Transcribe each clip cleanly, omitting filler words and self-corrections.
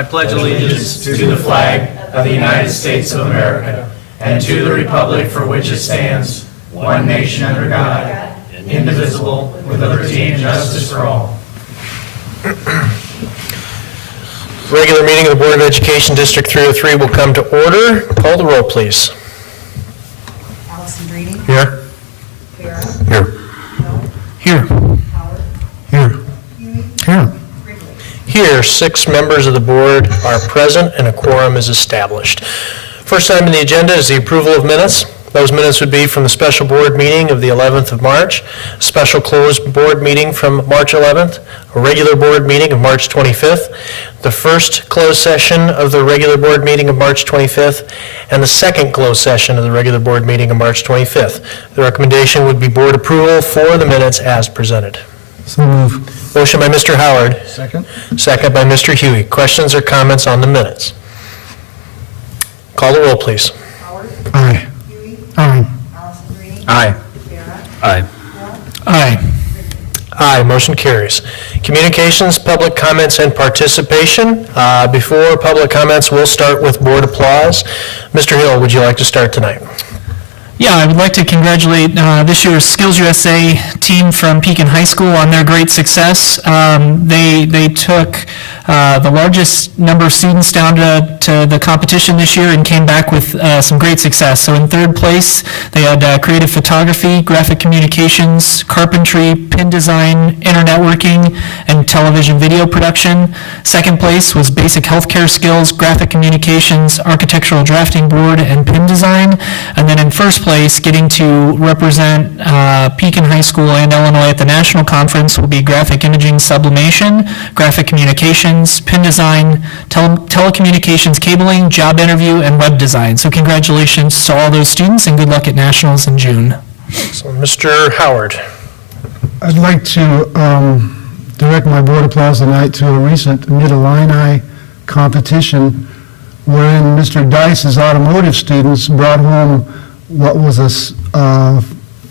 I pledge allegiance to the flag of the United States of America and to the republic for which it stands, one nation under God, indivisible, with liberty and justice for all. Regular meeting of the Board of Education, District 303 will come to order. Call the roll, please. Allison Drini. Here. Vera. Here. Hill. Here. Howard. Here. Huey. Here. Wrigley. Here, 6 members of the board are present and a quorum is established. First item on the agenda is the approval of minutes. Those minutes would be from the special board meeting of the 11th of March, a special closed board meeting from March 11th, a regular board meeting of March 25th, the first closed session of the regular board meeting of March 25th, and the second closed session of the regular board meeting of March 25th. The recommendation would be board approval for the minutes as presented. So move. Motion by Mr. Howard, Second? second by Mr. Huey. Questions or comments on the minutes? Call the roll, please. Howard. Aye. Huey. Aye. Allison Drini. Aye. Vera. Aye. Hill. Aye. Aye, motion carries. Communications, public comments, and participation. Before public comments, we'll start with board applause. Mr. Hill, would you like to start tonight? Yeah, I would like to congratulate this year's Skills USA team from Pekin High School on their great success. They took the largest number of students down to the competition this year and came back with some great success. So in third place, they had creative photography, graphic communications, carpentry, pin design, internetworking, and television video production. Second place was basic healthcare skills, graphic communications, architectural drafting board, and pin design. And then in first place, getting to represent Pekin High School and Illinois at the national conference will be graphic imaging sublimation, graphic communications, pin design, telecommunications cabling, job interview, and web design. So congratulations to all those students and good luck at nationals in June. So, Mr. Howard. I'd like to direct my board applause tonight to a recent Mid-Illini competition wherein Mr. Dice's automotive students brought home what was a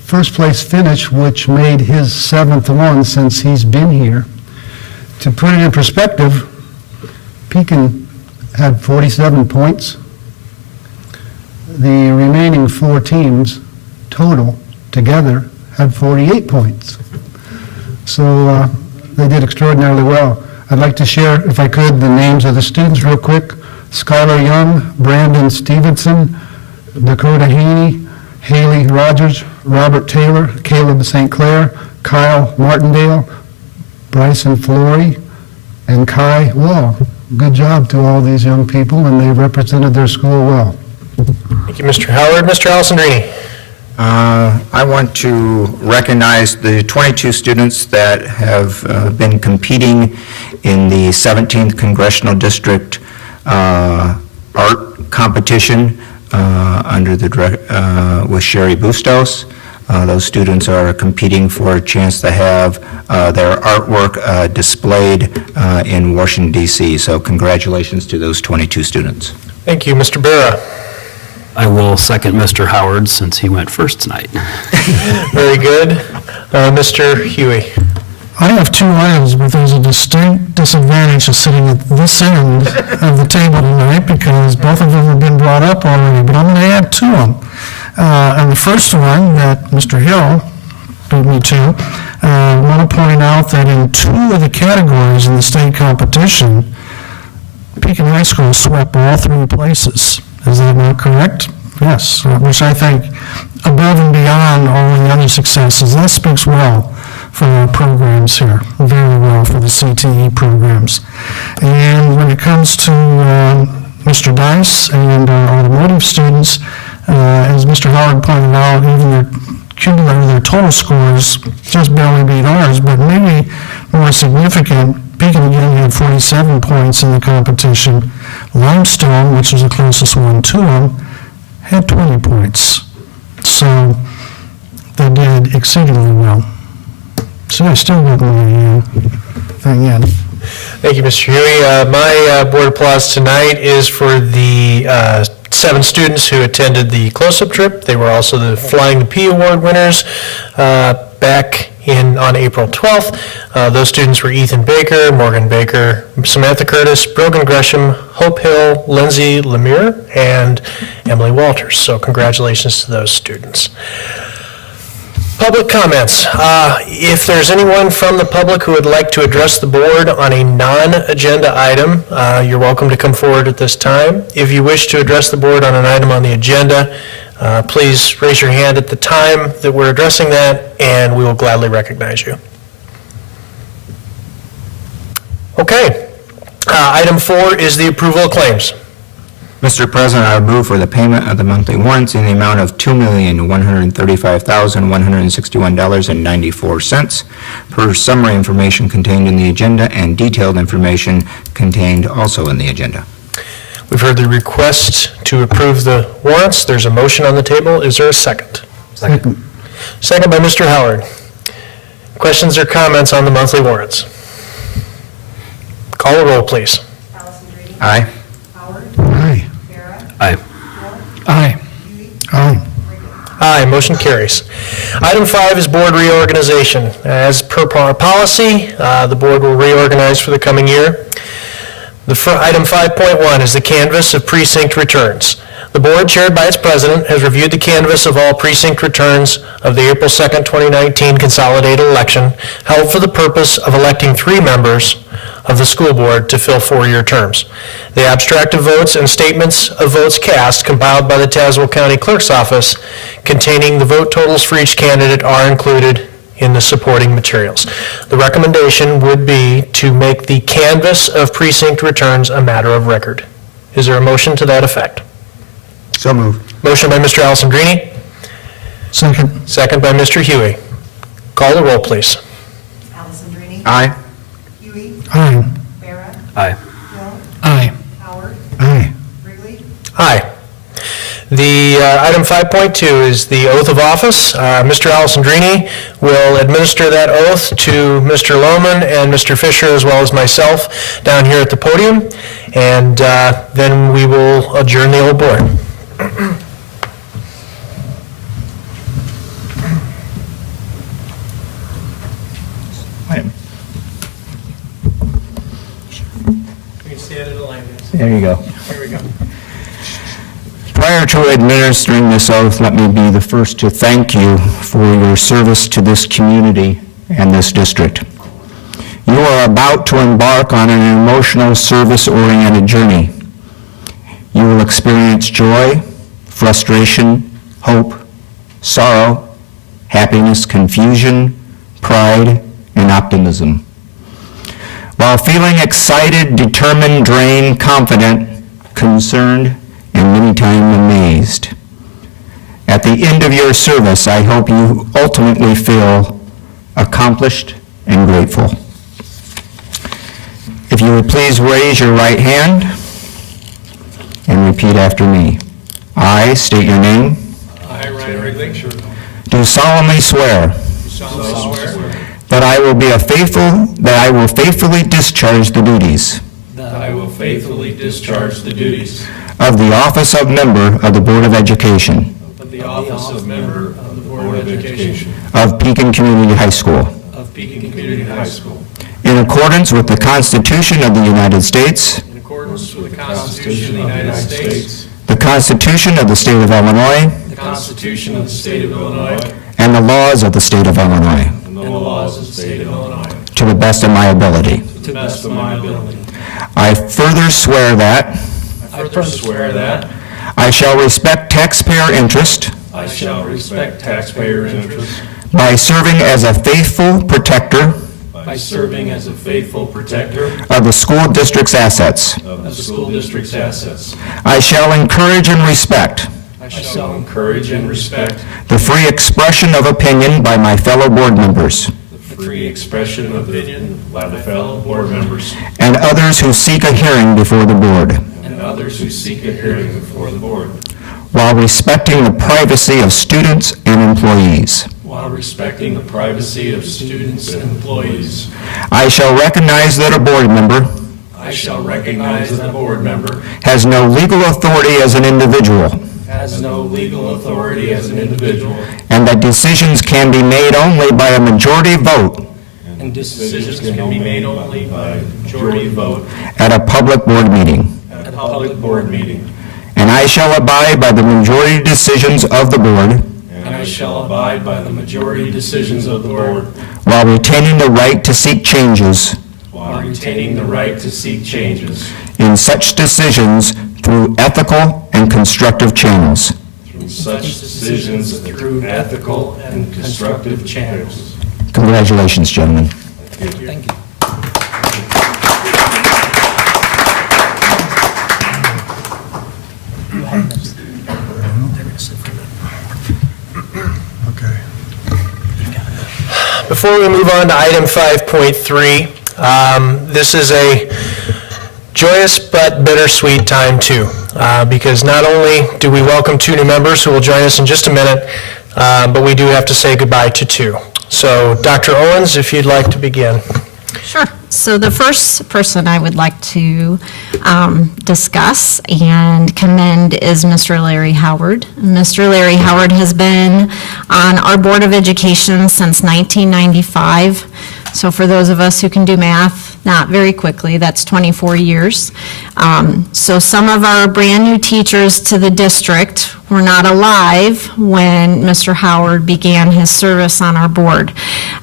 first place finish, which made his 7th one since he's been here. To put it in perspective, Pekin had 47 points. The remaining 4 teams total together had 48 points. So they did extraordinarily well. I'd like to share, if I could, the names of the students real quick. Skylar Young, Brandon Stevenson, Dakota Haney, Haley Rogers, Robert Taylor, Caleb St. Clair, Kyle Martindale, Bryson Flory, and Kai Wall. Good job to all these young people, and they represented their school well. Thank you, Mr. Howard. Mr. Allison-Drini. I want to recognize the 22 students that have been competing in the 17th Congressional District art competition under the with Sherry Bustos. Those students are competing for a chance to have their artwork displayed in Washington, D.C. So congratulations to those 22 students. Thank you, Mr. Barra. I will second Mr. Howard since he went first tonight. Very good. Mr. Huey. I have 2 items, but there's a distinct disadvantage of sitting at this end of the table tonight because both of them have been brought up already, but I'm going to add 2 of them. And the first one that Mr. Hill beat me to, I want to point out that in 2 of the categories in the state competition, Pekin High School swept all 3 places. Is that not correct? Yes, which I think above and beyond all the other successes, that speaks well for our programs here, very well for the CTE programs. And when it comes to Mr. Dice and our automotive students, as Mr. Howard pointed out, even their cumulative, their total scores just barely beat ours, but maybe more significant, Pekin again had 47 points in the competition. Limestone, which was the closest one to them, had 20 points. So they did exceedingly well. So I still got my thing in. Thank you, Mr. Huey. My board applause tonight is for the 7 students who attended the close-up trip. They were also the Flying the P Award winners back on April 12th. Those students were Ethan Baker, Morgan Baker, Samantha Curtis, Brogan Gresham, Hope Hill, Lindsay Lemire, and Emily Walters. So congratulations to those students. Public comments. If there's anyone from the public who would like to address the board on a non-agenda item, you're welcome to come forward at this time. If you wish to address the board on an item on the agenda, please raise your hand at the time that we're addressing that, and we will gladly recognize you. Okay. Item 4 is the approval of claims. Mr. President, I would move for the payment of the monthly warrants in the amount of $2,135,161.94 per summary information contained in the agenda and detailed information contained also in the agenda. We've heard the request to approve the warrants. There's a motion on the table. Is there a second? Second. Second by Mr. Howard. Questions or comments on the monthly warrants? Call the roll, please. Allison Green. Aye. Howard. Aye. Farah. Aye. Hill. Aye. Huey. Aye. Riggins. Aye, motion carries. Item 5 is board reorganization. As per our policy, the board will reorganize for the coming year. Item 5.1 is the canvass of precinct returns. The board, chaired by its president, has reviewed the canvass of all precinct returns of the April 2nd, 2019 consolidated election held for the purpose of electing 3 members of the school board to fill 4-year terms. The abstract of votes and statements of votes cast compiled by the Tazewell County Clerk's Office containing the vote totals for each candidate are included in the supporting materials. The recommendation would be to make the canvass of precinct returns a matter of record. Is there a motion to that effect? So moved. Motion by Mr. Allison Greenie, Second. second by Mr. Huey. Call the roll, please. Allison Green. Aye. Huey. Aye. Farah. Aye. Hill. Aye. Howard. Aye. Wrigley. Aye. The item 5.2 is the oath of office. Mr. Allison Greenie will administer that oath to Mr. Lohman and Mr. Fisher, as well as myself, down here at the podium, and then we will adjourn the old board. There you go. Here we go. Prior to administering this oath, let me be the first to thank you for your service to this community and this district. You are about to embark on an emotional, service-oriented journey. You will experience joy, frustration, hope, sorrow, happiness, confusion, pride, and optimism. While feeling excited, determined, drained, confident, concerned, and many times amazed. At the end of your service, I hope you ultimately feel accomplished and grateful. If you would please raise your right hand and repeat after me. I state your name. I, Ryan Wrigley. Do solemnly swear that I will faithfully discharge the duties That I will faithfully discharge the duties of the office of member of the Board of Education of the office of member of the Board of Education of Pekin Community High School of Pekin Community High School in accordance with the Constitution of the United States, in accordance with the Constitution of the United States, the Constitution of the State of Illinois, the Constitution of the State of Illinois, and the laws of the State of Illinois, and the laws of the State of Illinois, to the best of my ability. to the best of my ability. I further swear that I further swear that I shall respect taxpayer interest I shall respect taxpayer interests by serving as a faithful protector by serving as a faithful protector of the school district's assets. of the school district's assets. I shall encourage and respect I shall encourage and respect the free expression of opinion by my fellow board members the free expression of opinion by the fellow board members and others who seek a hearing before the board, and others who seek a hearing before the board, while respecting the privacy of students and employees. while respecting the privacy of students and employees. I shall recognize that a board member I shall recognize that a board member has no legal authority as an individual has no legal authority as an individual, and that decisions can be made only by a majority vote and decisions can be made only by majority vote at a public board meeting. at a public board meeting. And I shall abide by the majority decisions of the board And I shall abide by the majority decisions of the board while retaining the right to seek changes while retaining the right to seek changes in such decisions through ethical and constructive channels. through such decisions through ethical and constructive channels. Congratulations, gentlemen. Thank you. Before we move on to item 5.3, this is a joyous but bittersweet time too, because not only do we welcome 2 new members who will join us in just a minute, but we do have to say goodbye to 2. So Dr. Owens, if you'd like to begin. Sure. So the first person I would like to discuss and commend is Mr. Larry Howard. Mr. Larry Howard has been on our Board of Education since 1995. So for those of us who can do math, not very quickly, that's 24 years. So some of our brand-new teachers to the district were not alive when Mr. Howard began his service on our board.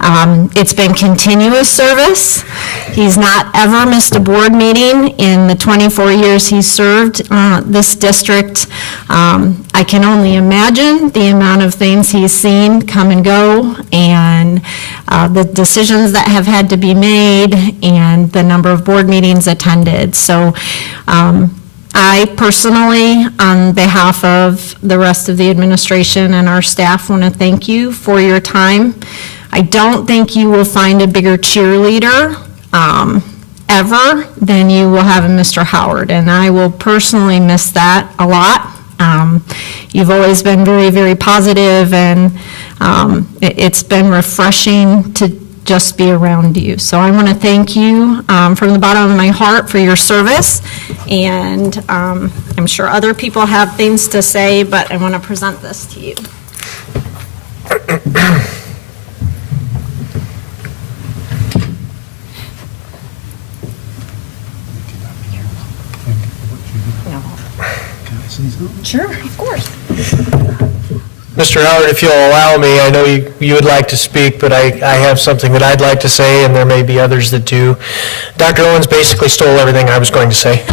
It's been continuous service. He's not ever missed a board meeting in the 24 years he's served this district. I can only imagine the amount of things he's seen come and go, and the decisions that have had to be made, and the number of board meetings attended. So I personally, on behalf of the rest of the administration and our staff, want to thank you for your time. I don't think you will find a bigger cheerleader ever than you will have in Mr. Howard, and I will personally miss that a lot. You've always been very, very positive, and it's been refreshing to just be around you. So I want to thank you from the bottom of my heart for your service, and I'm sure other people have things to say, but I want to present this to you. Sure, of course. Mr. Howard, if you'll allow me, I know you would like to speak, but I have something that I'd like to say, and there may be others that do. Dr. Owens basically stole everything I was going to say.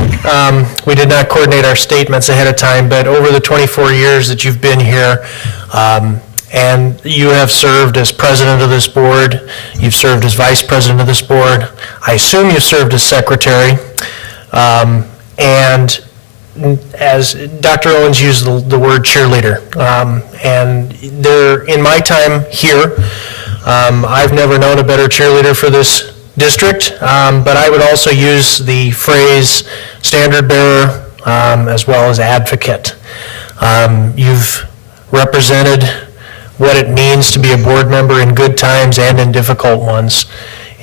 We did not coordinate our statements ahead of time, but over the 24 years that you've been here, and you have served as president of this board, you've served as vice president of this board, I assume you've served as secretary, and as Dr. Owens used the word cheerleader, and there, in my time here, I've never known a better cheerleader for this district, but I would also use the phrase standard bearer as well as advocate. You've represented what it means to be a board member in good times and in difficult ones,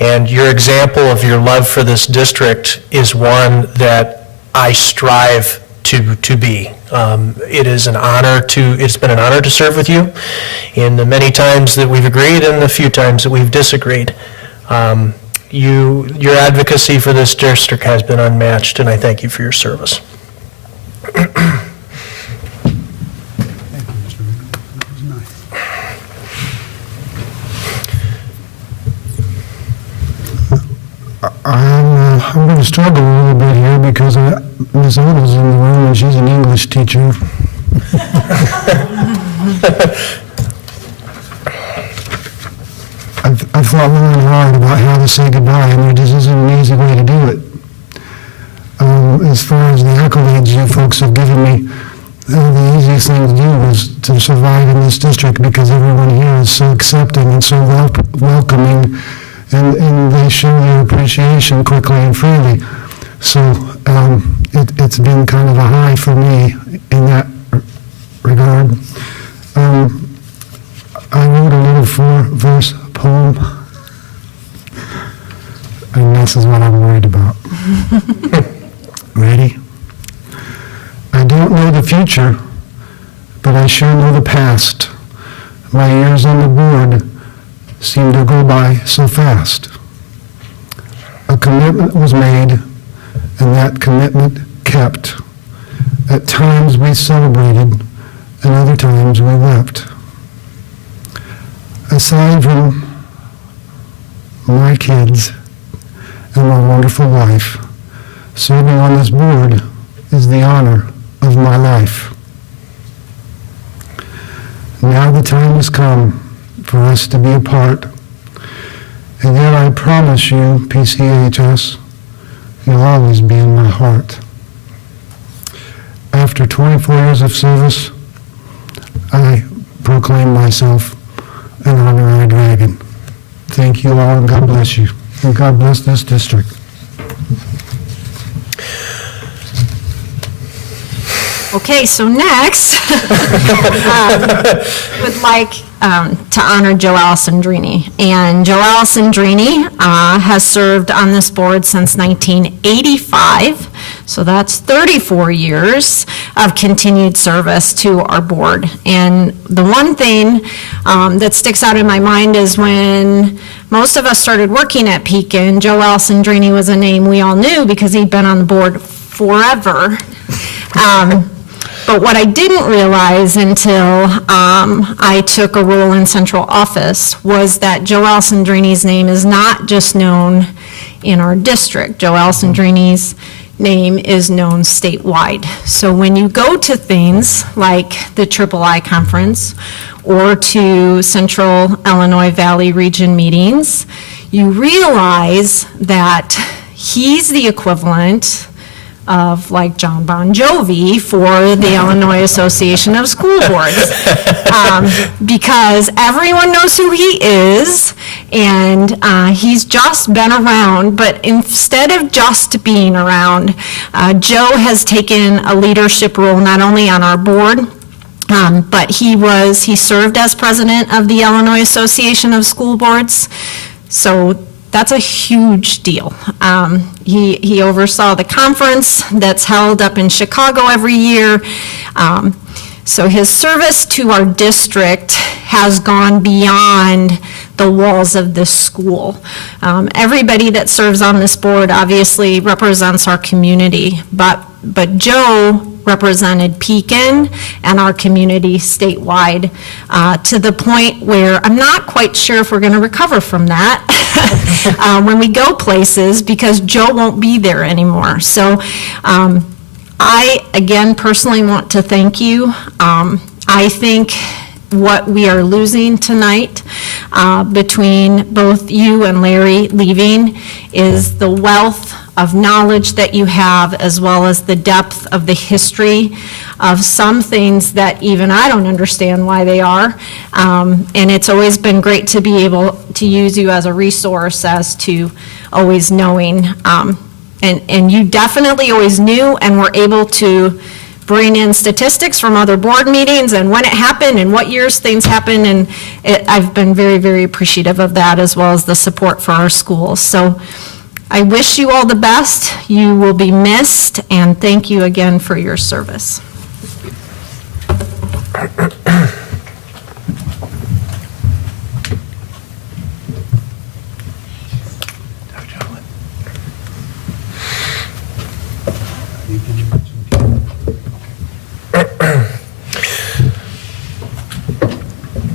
and your example of your love for this district is one that I strive to be. It's been an honor to serve with you in the many times that we've agreed and the few times that we've disagreed. Your advocacy for this district has been unmatched, and I thank you for your service. I'm going to struggle a little bit here because Ms. Odel's in the room and she's an English teacher. I've thought long and hard about how to say goodbye, and there just isn't an easy way to do it. As far as the accolades you folks have given me, the easiest thing to do was to survive in this district because everyone here is so accepting and so welcoming, and they show their appreciation quickly and freely. So it's been kind of a high for me in that regard. I wrote a little 4-verse poem, and this is what I'm worried about. Ready? I don't know the future, I sure know the past. My years on the board seem to go by so fast. A commitment was made, and that commitment kept. At times we celebrated, and other times we wept. Aside from my kids and my wonderful wife, serving on this board is the honor of my life. Now the time has come for us to be apart, and yet I promise you, PCHS, you'll always be in my heart. After 24 years of service, I proclaim myself an honorary dragon. Thank you all, and God bless you, and God bless this district. Okay, so next, would like to honor Joe Alessandrini. And Joe Alessandrini has served on this board since 1985, so that's 34 years of continued service to our board. And the one thing that sticks out in my mind is when most of us started working at Pekin, Joe Alessandrini was a name we all knew because he'd been on the board forever. But what I didn't realize until I took a role in central office was that Joe Alessandrini's name is not just known in our district. Joe Alessandrini's name is known statewide. So when you go to things like the Triple I Conference or to Central Illinois Valley Region meetings, you realize that he's the equivalent of like John Bon Jovi for the Illinois Association of School Boards. Because everyone knows who he is, and he's just been around, but instead of just being around, Joe has taken a leadership role not only on our board, but he served as president of the Illinois Association of School Boards. So that's a huge deal. He oversaw the conference that's held up in Chicago every year. So his service to our district has gone beyond the walls of this school. Everybody that serves on this board obviously represents our community, but Joe represented Pekin and our community statewide to the point where I'm not quite sure if we're going to recover from that when we go places, because Joe won't be there anymore. So I, again, personally want to thank you. I think what we are losing tonight between both you and Larry leaving is the wealth of knowledge that you have, as well as the depth of the history of some things that even I don't understand why they are. And it's always been great to be able to use you as a resource as to always knowing. And you definitely always knew and were able to bring in statistics from other board meetings and when it happened and what years things happened. And I've been very, very appreciative of that, as well as the support for our schools. So I wish you all the best. You will be missed, and thank you again for your service.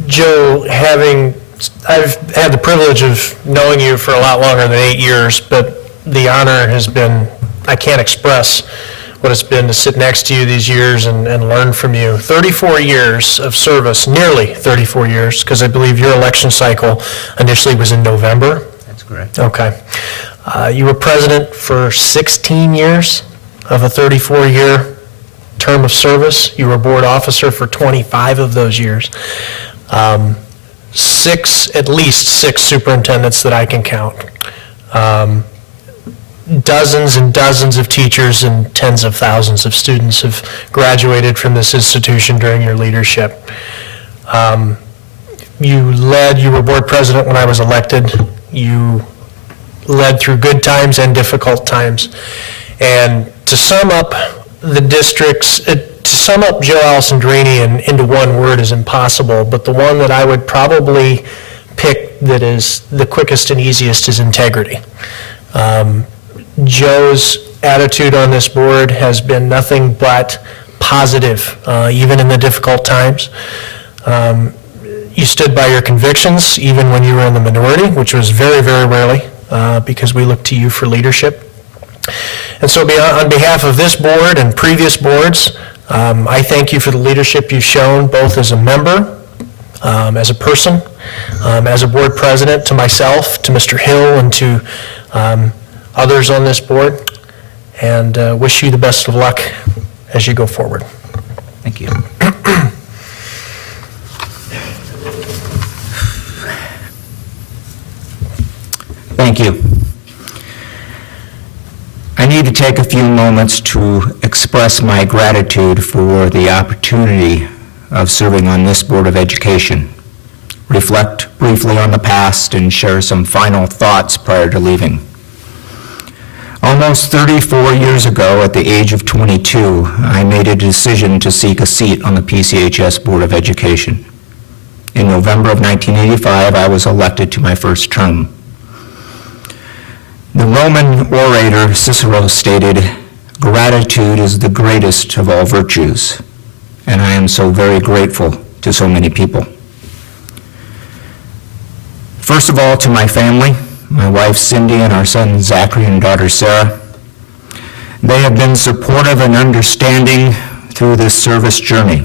Joe, I've had the privilege of knowing you for a lot longer than 8 years, but the honor has been, I can't express what it's been to sit next to you these years and learn from you. 34 years of service, nearly 34 years, because I believe your election cycle initially was in November. That's correct. Okay. You were president for 16 years of a 34-year term of service. You were board officer for 25 of those years. At least six superintendents that I can count. Dozens and dozens of teachers and tens of thousands of students have graduated from this institution during your leadership. You were board president when I was elected. You led through good times and difficult times. And to sum up the district's to sum up Joe Alessandrini into one word is impossible, but the one that I would probably pick that is the quickest and easiest is integrity. Joe's attitude on this board has been nothing but positive, even in the difficult times. You stood by your convictions, even when you were in the minority, which was very, very rarely, because we look to you for leadership. And so on behalf of this board and previous boards, I thank you for the leadership you've shown, both as a member, as a person, as a board president, to myself, to Mr. Hill, and to others on this board, and wish you the best of luck as you go forward. Thank you. Thank you. I need to take a few moments to express my gratitude for the opportunity of serving on this Board of Education, reflect briefly on the past, and share some final thoughts prior to leaving. Almost 34 years ago, at the age of 22, I made a decision to seek a seat on the PCHS Board of Education. In November of 1985, I was elected to my first term. The Roman orator Cicero stated, "Gratitude is the greatest of all virtues," and I am so very grateful to so many people. First of all, to my family, my wife Cindy and our son Zachary and daughter Sarah. They have been supportive and understanding through this service journey.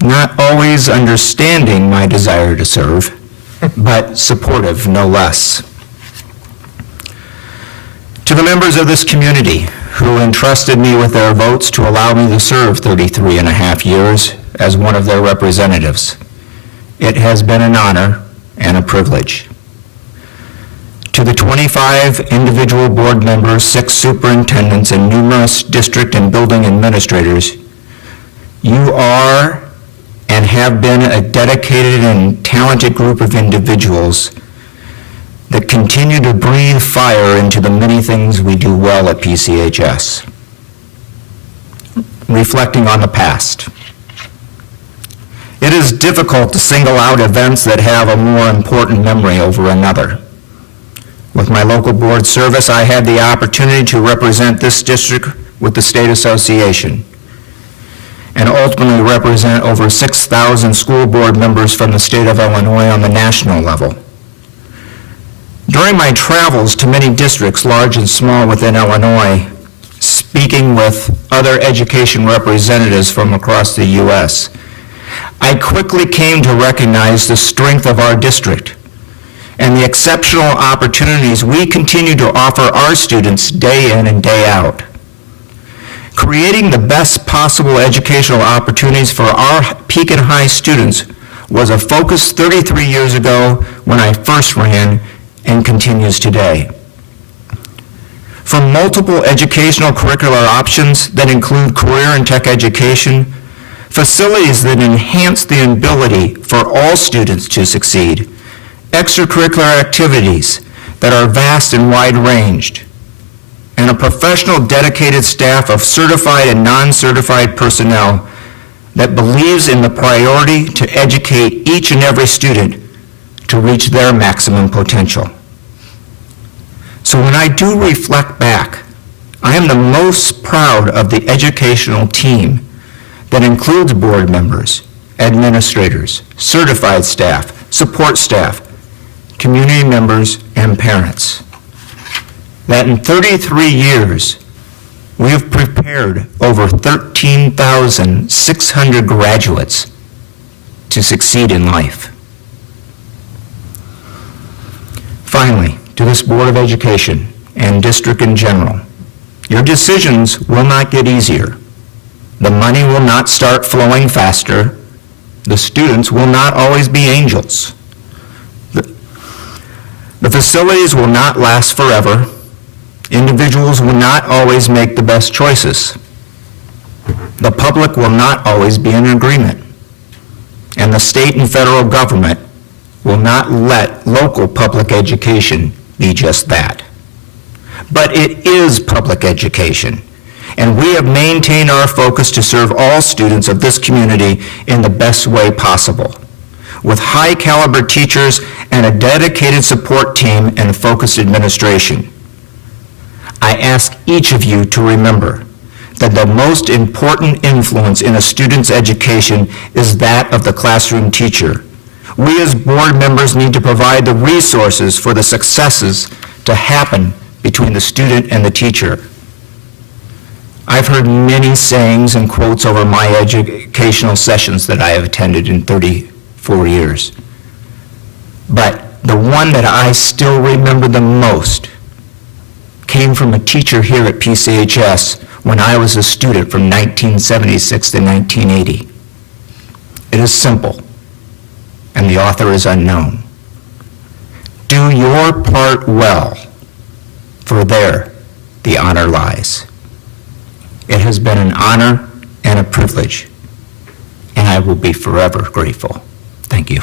Not always understanding my desire to serve, but supportive no less. To the members of this community who entrusted me with their votes to allow me to serve 33 and a half years as one of their representatives, it has been an honor and a privilege. To the 25 individual board members, 6 superintendents, and numerous district and building administrators, you are and have been a dedicated and talented group of individuals that continue to breathe fire into the many things we do well at PCHS. Reflecting on the past. It is difficult to single out events that have a more important memory over another. With my local board service, I had the opportunity to represent this district with the State Association and ultimately represent over 6,000 school board members from the state of Illinois on the national level. During my travels to many districts, large and small, within Illinois, speaking with other education representatives from across the U.S., I quickly came to recognize the strength of our district and the exceptional opportunities we continue to offer our students day in and day out. Creating the best possible educational opportunities for our Pekin High students was a focus 33 years ago when I first ran, and continues today. From multiple educational curricular options that include career and tech education, facilities that enhance the ability for all students to succeed, extracurricular activities that are vast and wide-ranged, and a professional, dedicated staff of certified and non-certified personnel that believes in the priority to educate each and every student to reach their maximum potential. So when I do reflect back, I am the most proud of the educational team that includes board members, administrators, certified staff, support staff, community members, and parents. That in 33 years, we have prepared over 13,600 graduates to succeed in life. Finally, to this Board of Education and district in general, your decisions will not get easier. The money will not start flowing faster. The students will not always be angels. The facilities will not last forever. Individuals will not always make the best choices. The public will not always be in agreement. And the state and federal government will not let local public education be just that. But it is public education. and we have maintained our focus to serve all students of this community in the best way possible, with high-caliber teachers and a dedicated support team and focused administration. I ask each of you to remember that the most important influence in a student's education is that of the classroom teacher. We as board members need to provide the resources for the successes to happen between the student and the teacher. I've heard many sayings and quotes over my educational sessions that I have attended in 34 years. But the one that I still remember the most came from a teacher here at PCHS when I was a student from 1976 to 1980. It is simple, and the author is unknown. Do your part well, for there the honor lies. It has been an honor and a privilege, and I will be forever grateful. Thank you.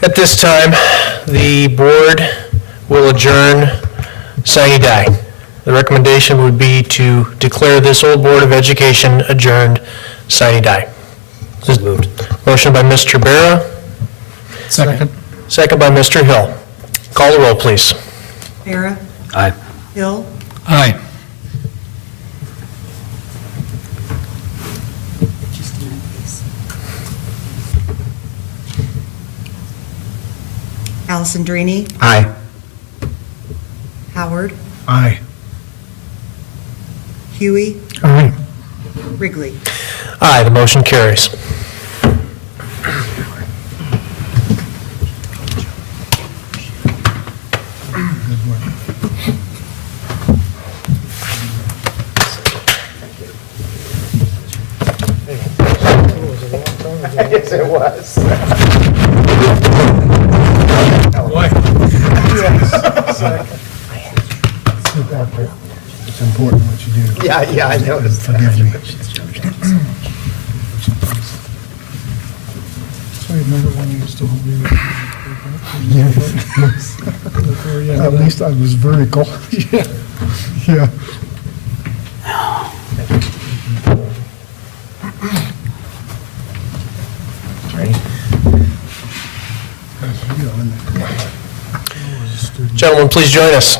At this time, the board will adjourn sine die. The recommendation would be to declare this old Board of Education adjourned sine die. Moved. Motion by Mr. Barra, Second. second by Mr. Hill. Call the roll, please. Farah. Aye. Hill. Aye. Alessandrini. Aye. Howard. Aye. Huey. Aye. Wrigley. Aye, the motion carries. It's important what you do. Yeah, I noticed Forgive me. So remember when you used to hold me? Yes. At least I was vertical. Yeah. Gentlemen, please join us.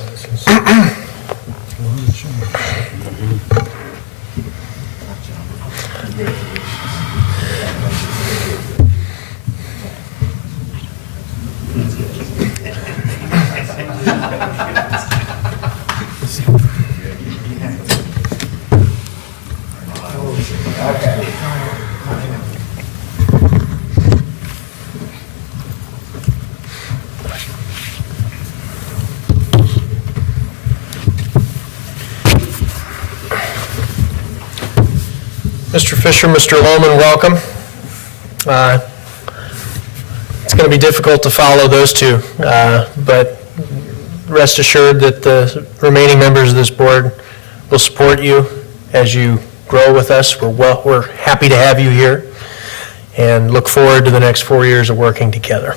Mr. Fisher, Mr. Lohman, welcome. It's going to be difficult to follow those two, but rest assured that the remaining members of this board will support you as you grow with us. We're happy to have you here and look forward to the next 4 years of working together.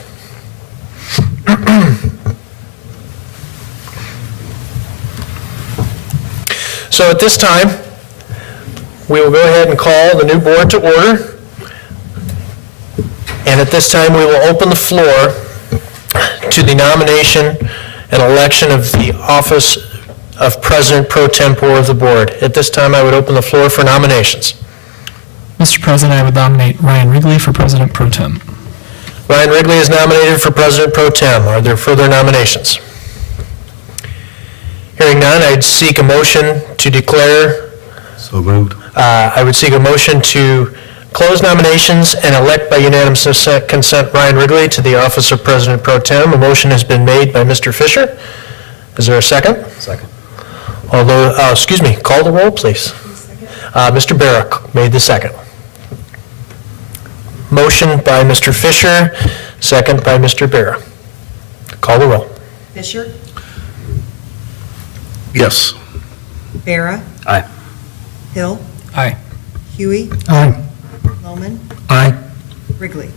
So at this time, we will go ahead and call the new board to order. And at this time, we will open the floor to the nomination and election of the office of President Pro Tempore of the board. At this time, I would open the floor for nominations. Mr. President, I would nominate Ryan Wrigley for President Pro Tem. Ryan Wrigley is nominated for President Pro Tem. Are there further nominations? Hearing none, I'd seek a motion to declare. So moved. I would seek a motion to close nominations and elect by unanimous consent Ryan Wrigley to the office of President Pro Tem. A motion has been made by Mr. Fisher. Is there a second? Second. Call the roll, please. Mr. Barrock made the second. Motion by Mr. Fisher, second by Mr. Barrock. Call the roll. Fisher. Yes. Farah. Aye. Hill. Aye. Huey. Aye. Loman. Aye. Wrigley.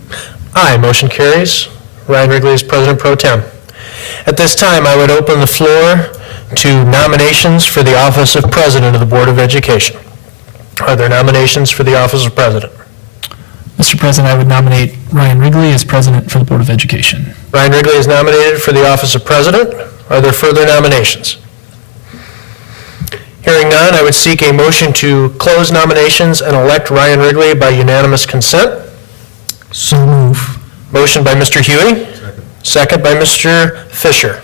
Aye, motion carries. Ryan Wrigley is President Pro Tem. At this time, I would open the floor to nominations for the office of President of the Board of Education. Are there nominations for the office of President? Mr. President, I would nominate Ryan Wrigley as President for the Board of Education. Ryan Wrigley is nominated for the office of President. Are there further nominations? Hearing none, I would seek a motion to close nominations and elect Ryan Wrigley by unanimous consent. So move. Motion by Mr. Huey. Second by Mr. Fisher.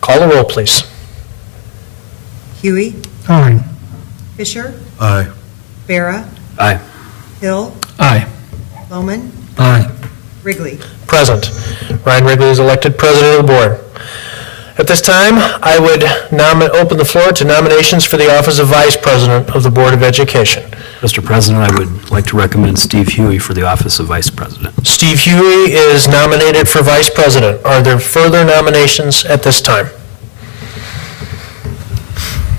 Call the roll, please. Huey. Aye. Fisher. Aye. Bera. Aye. Hill. Aye. Loman. Aye. Wrigley. Present. Ryan Wrigley is elected President of the Board. At this time, I would open the floor to nominations for the office of Vice President of the Board of Education. Mr. President, I would like to recommend Steve Huey for the office of Vice President. Steve Huey is nominated for Vice President. Are there further nominations at this time?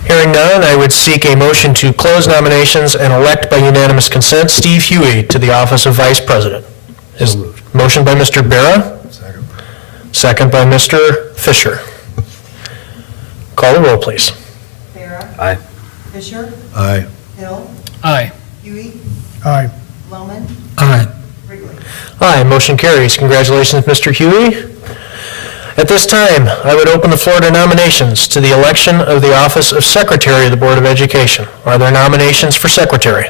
Hearing none, I would seek a motion to close nominations and elect by unanimous consent Steve Huey to the office of Vice President. Is motion by Mr. Bera? Second by Mr. Fisher. Call the roll, please. Bera. Aye. Fisher. Aye. Hill. Aye. Huey. Aye. Loman. Aye. Wrigley. Aye, motion carries. Congratulations, Mr. Huey. At this time, I would open the floor to nominations to the election of the office of Secretary of the Board of Education. Are there nominations for Secretary?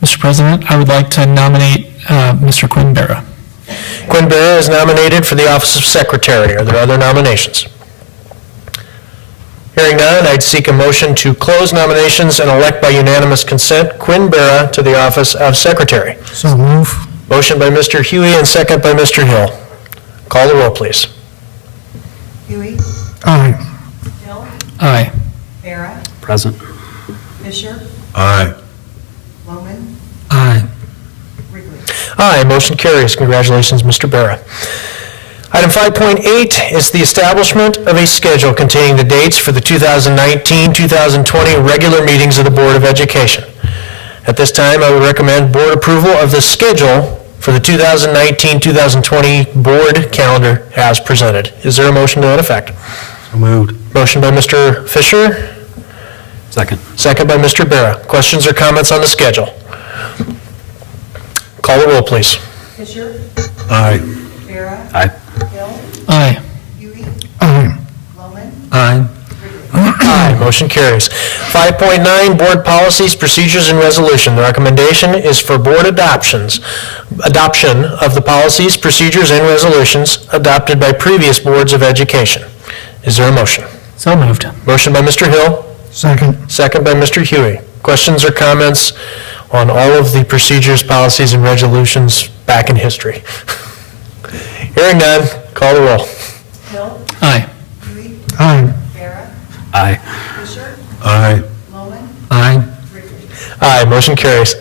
Mr. President, I would like to nominate Mr. Quinn Bera. Quinn Bera is nominated for the office of Secretary. Are there other nominations? Hearing none, I'd seek a motion to close nominations and elect by unanimous consent Quinn Bera to the office of Secretary. So move. Motion by Mr. Huey and second by Mr. Hill. Call the roll, please. Huey. Aye. Hill. Aye. Bera. Present. Fisher. Aye. Loman. Aye. Wrigley. Aye, motion carries. Congratulations, Mr. Bera. Item 5.8 is the establishment of a schedule containing the dates for the 2019-2020 regular meetings of the Board of Education. At this time, I would recommend board approval of the schedule for the 2019-2020 board calendar as presented. Is there a motion to that effect? So moved. Motion by Mr. Fisher, Second. second by Mr. Bera. Questions or comments on the schedule? Call the roll, please. Fisher. Aye. Bera. Aye. Hill. Aye. Huey. Aye. Loman. Aye. Aye, motion carries. 5.9, Board Policies, Procedures, and Resolution. The recommendation is for board adoption of the policies, procedures, and resolutions adopted by previous boards of education. Is there a motion? So moved. Motion by Mr. Hill, Second. second by Mr. Huey. Questions or comments on all of the procedures, policies, and resolutions back in history? Hearing none, call the roll. Hill. Aye. Huey. Aye. Bera. Aye. Fisher. Aye. Loman. Aye. Wrigley. Aye, motion carries.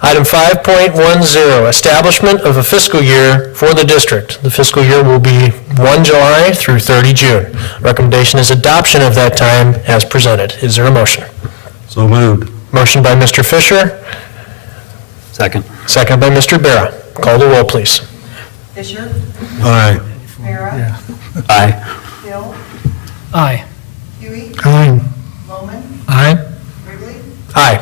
Item 5.10, establishment of a fiscal year for the district. The fiscal year will be 1 July through 30 June. Recommendation is adoption of that time as presented. Is there a motion? So moved. Motion by Mr. Fisher, Second. second by Mr. Bera. Call the roll, please. Fisher. Aye. Bera. Aye. Hill. Aye. Huey. Aye. Loman. Aye. Wrigley. Aye.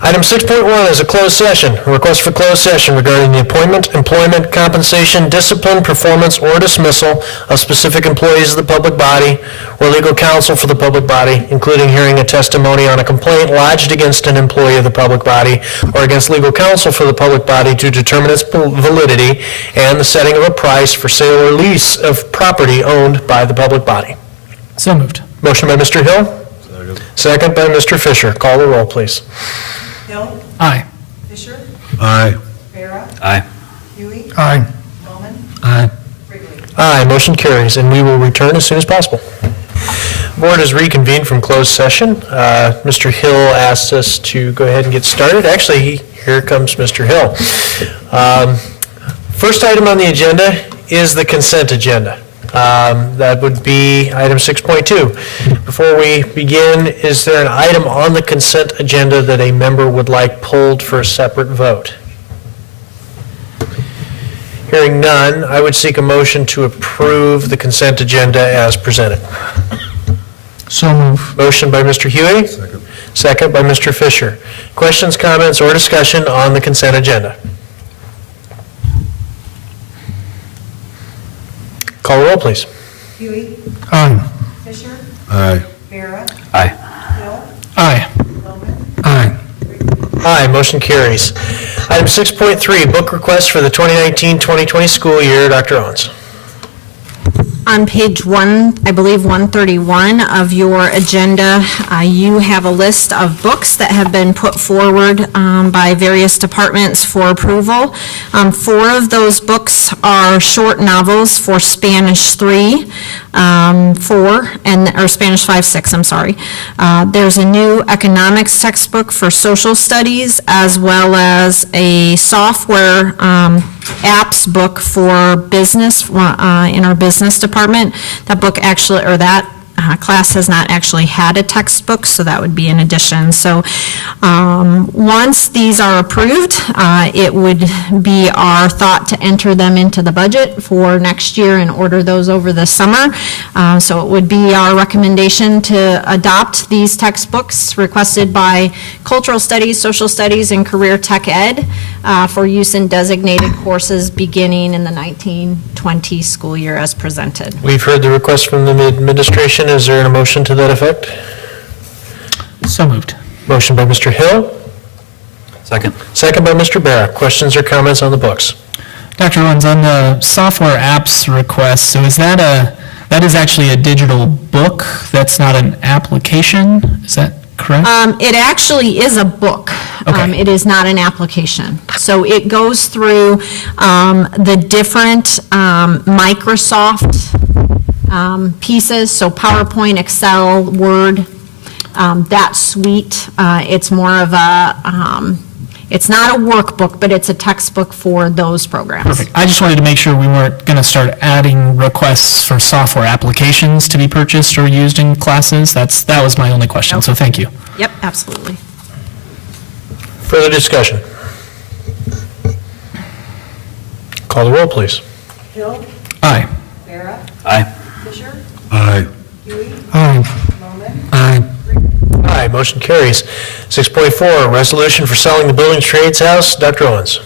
Item 6.1 is a closed session. A request for closed session regarding the appointment, employment, compensation, discipline, performance, or dismissal of specific employees of the public body or legal counsel for the public body, including hearing a testimony on a complaint lodged against an employee of the public body or against legal counsel for the public body to determine its validity and the setting of a price for sale or lease of property owned by the public body. So moved. Motion by Mr. Hill, second by Mr. Fisher. Call the roll, please. Hill. Aye. Fisher. Aye. Bera. Aye. Huey. Aye. Loman. Aye. Wrigley. Aye, motion carries, and we will return as soon as possible. Board is reconvened from closed session. Mr. Hill asked us to go ahead and get started. Actually, here comes Mr. Hill. First item on the agenda is the consent agenda. That would be item 6.2. Before we begin, is there an item on the consent agenda that a member would like pulled for a separate vote? Hearing none, I would seek a motion to approve the consent agenda as presented. So move. Motion by Mr. Huey. Second by Mr. Fisher. Questions, comments, or discussion on the consent agenda? Call roll, please. Huey, Aye. Fisher, Aye. Vera, Aye. Hill, Aye. Bowman, Aye. Aye, motion carries. Item 6.3, book request for the 2019-2020 school year. Dr. Owens. On page 131 of your agenda, you have a list of books that have been put forward by various departments for approval. 4 of those books are short novels for Spanish 3, 4, or Spanish 5, 6, I'm sorry. There's a new economics textbook for social studies, as well as a software apps book for business in our business department. That book actually, or that class has not actually had a textbook, so that would be an addition. So once these are approved, it would be our thought to enter them into the budget for next year and order those over the summer. So it would be our recommendation to adopt these textbooks requested by Cultural Studies, Social Studies, and Career Tech Ed for use in designated courses beginning in the 1920 school year as presented. We've heard the request from the administration. Is there a motion to that effect? So moved. Motion by Mr. Hill, Second. second by Mr. Barrett. Questions or comments on the books? Dr. Owens, on the software apps request, so that is actually a digital book? That's not an application? Is that correct? It actually is a book. Okay. It is not an application. So it goes through the different Microsoft pieces, so PowerPoint, Excel, Word, that suite. It's more of a, it's not a workbook, but it's a textbook for those programs. Perfect. I just wanted to make sure we weren't going to start adding requests for software applications to be purchased or used in classes. That was my only question, so thank you. Yep, absolutely. Further discussion? Call the roll, please. Hill, Aye. Vera, Aye. Fisher, Aye. Huey, Aye. Bowman, Aye. Aye, motion carries. 6.4, resolution for selling the building trades house. Dr. Owens.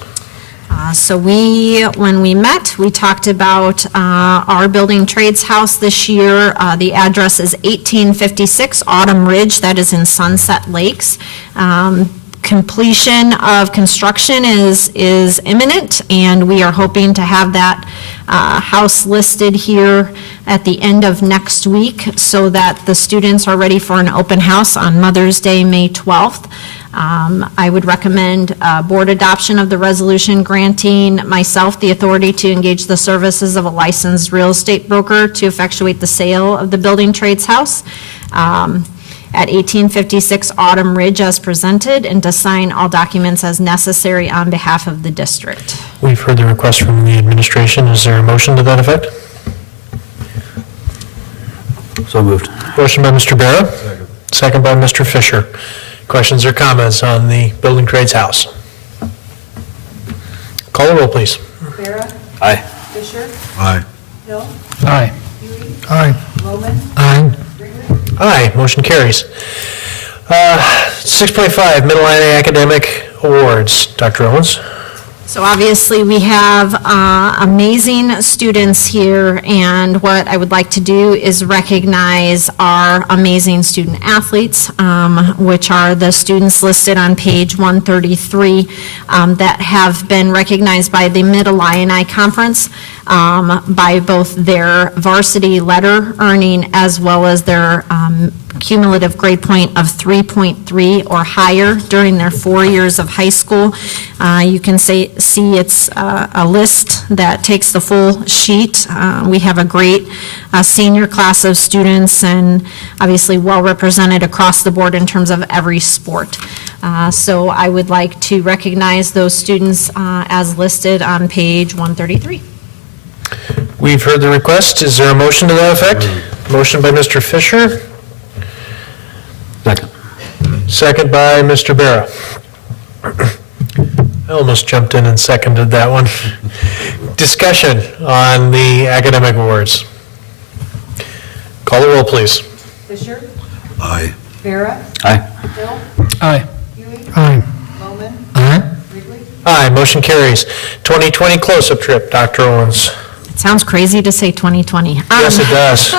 So when we met, we talked about our building trades house this year. The address is 1856 Autumn Ridge, that is in Sunset Lakes. Completion of construction is imminent, and we are hoping to have that house listed here at the end of next week so that the students are ready for an open house on Mother's Day, May 12th. I would recommend board adoption of the resolution granting myself the authority to engage the services of a licensed real estate broker to effectuate the sale of the building trades house at 1856 Autumn Ridge as presented, and to sign all documents as necessary on behalf of the district. We've heard the request from the administration. Is there a motion to that effect? So moved. Motion by Mr. Barrow. Second by Mr. Fisher. Questions or comments on the building trades house? Call the roll, please. Vera, Aye. Fisher, Aye. Hill, Aye. Huey, Aye. Bowman, Aye. Wrigley, Aye, motion carries. 6.5, Mid-Atlantic Academic Awards. Dr. Owens. So obviously, we have amazing students here, and what I would like to do is recognize our amazing student athletes, which are the students listed on page 133 that have been recognized by the Mid-Illini Conference by both their varsity letter earning as well as their cumulative grade point of 3.3 or higher during their 4 years of high school. You can see it's a list that takes the full sheet. We have a great senior class of students and obviously well represented across the board in terms of every sport. So I would like to recognize those students as listed on page 133. We've heard the request. Is there a motion to that effect? Motion by Mr. Fisher, Second. second by Mr. Bera. I almost jumped in and seconded that one. Discussion on the academic awards. Call the roll, please. Fisher, Aye. Vera, Aye. Hill, Aye. Huey, Aye. Bowman, Aye. Wrigley. Aye, motion carries. 2020 close-up trip, Dr. Owens. It sounds crazy to say 2020. Yes, it does.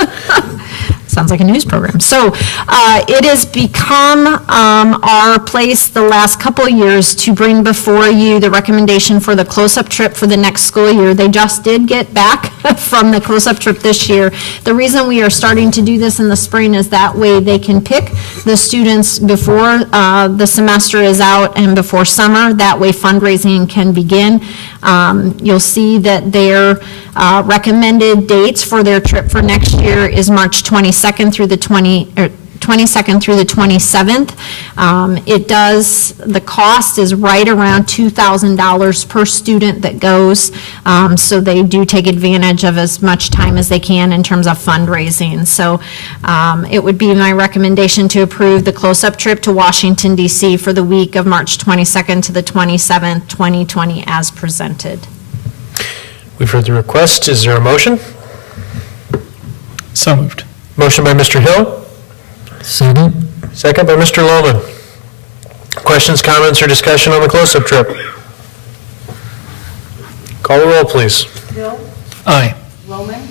Sounds like a news program. So it has become our place the last couple of years to bring before you the recommendation for the close-up trip for the next school year. They just did get back from the close-up trip this year. The reason we are starting to do this in the spring is that way they can pick the students before the semester is out and before summer. That way fundraising can begin. You'll see that their recommended dates for their trip for next year is March 22nd through the 22nd through the 27th. The cost is right around $2,000 per student that goes, so they do take advantage of as much time as they can in terms of fundraising. So it would be my recommendation to approve the close-up trip to Washington DC for the week of March 22nd to the 27th, 2020, as presented. We've heard the request. Is there a motion? So moved. Motion by Mr. Hill, Second. second by Mr. Lohman. Questions, comments, or discussion on the close-up trip? Call the roll, please. Hill, Aye. Bowman,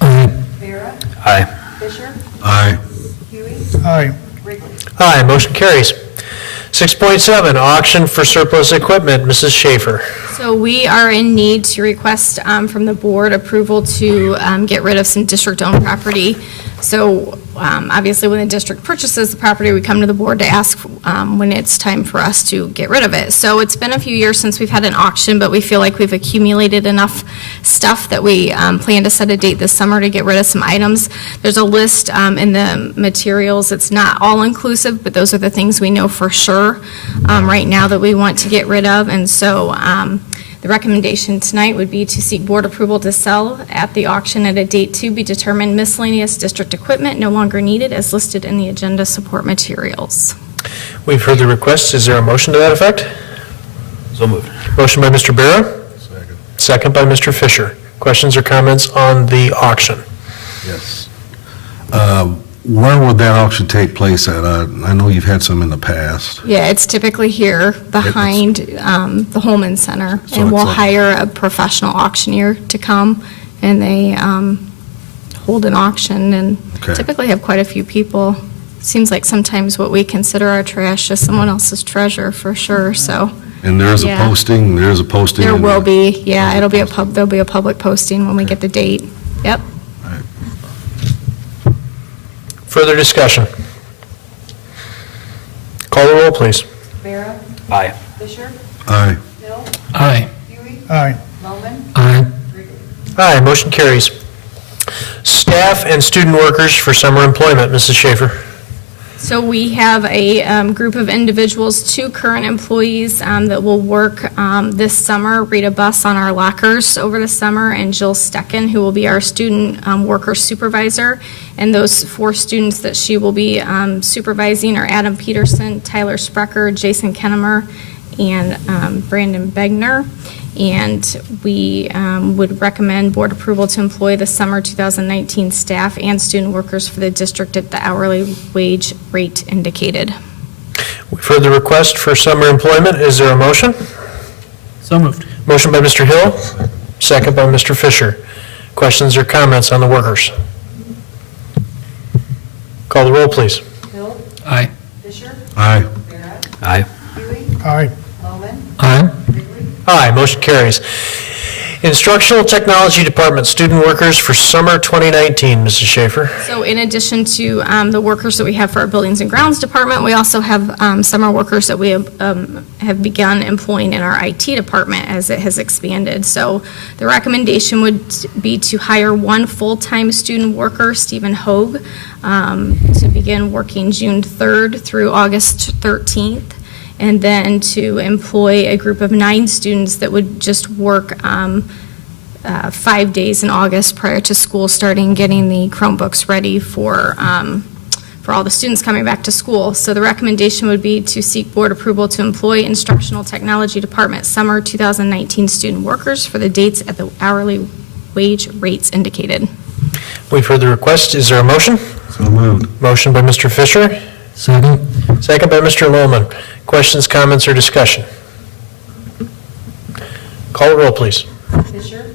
Aye. Vera, Aye. Fisher, Aye. Huey, Aye. Wrigley. Aye, motion carries. 6.7, auction for surplus equipment. Mrs. Schaefer. So we are in need to request from the board approval to get rid of some district-owned property. So obviously, when the district purchases the property, we come to the board to ask when it's time for us to get rid of it. So it's been a few years since we've had an auction, but we feel like we've accumulated enough stuff that we plan to set a date this summer to get rid of some items. There's a list in the materials. It's not all-inclusive, but those are the things we know for sure right now that we want to get rid of. And so the recommendation tonight would be to seek board approval to sell at the auction at a date to be determined miscellaneous district equipment no longer needed as listed in the agenda support materials. We've heard the request. Is there a motion to that effect? So moved. Motion by Mr. Bera, Second. second by Mr. Fisher. Questions or comments on the auction? Yes. Where would that auction take place at? I know you've had some in the past. Yeah, it's typically here behind the Holman Center. So And we'll it's a- hire a professional auctioneer to come and they hold an auction and Okay. typically have quite a few people. Seems like sometimes what we consider our trash is someone else's treasure for sure, so. And there's a Yeah. posting, there's a posting. There in will be, yeah, there'll be a public posting when we Okay. get the date. Yep. Further discussion? Call the roll, please. Vera, Aye. Fisher, Aye. Hill, Aye. Huey, Aye. Bowman, Aye. Wrigley. Aye, motion carries. Staff and student workers for summer employment. Mrs. Schaefer. So we have a group of individuals, 2 current employees that will work this summer, Rita Buss on our lockers over the summer, and Jill Stecken, who will be our student worker supervisor. And those 4 students that she will be supervising are Adam Peterson, Tyler Sprecher, Jason Kennemer, and Brandon Begner. And we would recommend board approval to employ the summer 2019 staff and student workers for the district at the hourly wage rate indicated. We've heard the request for summer employment. Is there a motion? So moved. Motion by Mr. Hill, second by Mr. Fisher. Questions or comments on the workers? Call the roll, please. Hill, Aye. Fisher, Aye. Vera, Aye. Huey, Aye. Bowman, Aye. Wrigley. Aye, motion carries. Instructional Technology Department, student workers for summer 2019. Mrs. Schaefer. So in addition to the workers that we have for our Buildings and Grounds Department, we also have summer workers that we have begun employing in our IT department as it has expanded. So the recommendation would be to hire 1 full-time student worker, Stephen Hogue, to begin working June 3rd through August 13th. And then to employ a group of 9 students that would just work 5 days in August prior to school starting, getting the Chromebooks ready for all the students coming back to school. So the recommendation would be to seek board approval to employ Instructional Technology Department summer 2019 student workers for the dates at the hourly wage rates indicated. We've heard the request. Is there a motion? So moved. Motion by Mr. Fisher, Second. second by Mr. Lohman. Questions, comments, or discussion? Call the roll, please. Fisher,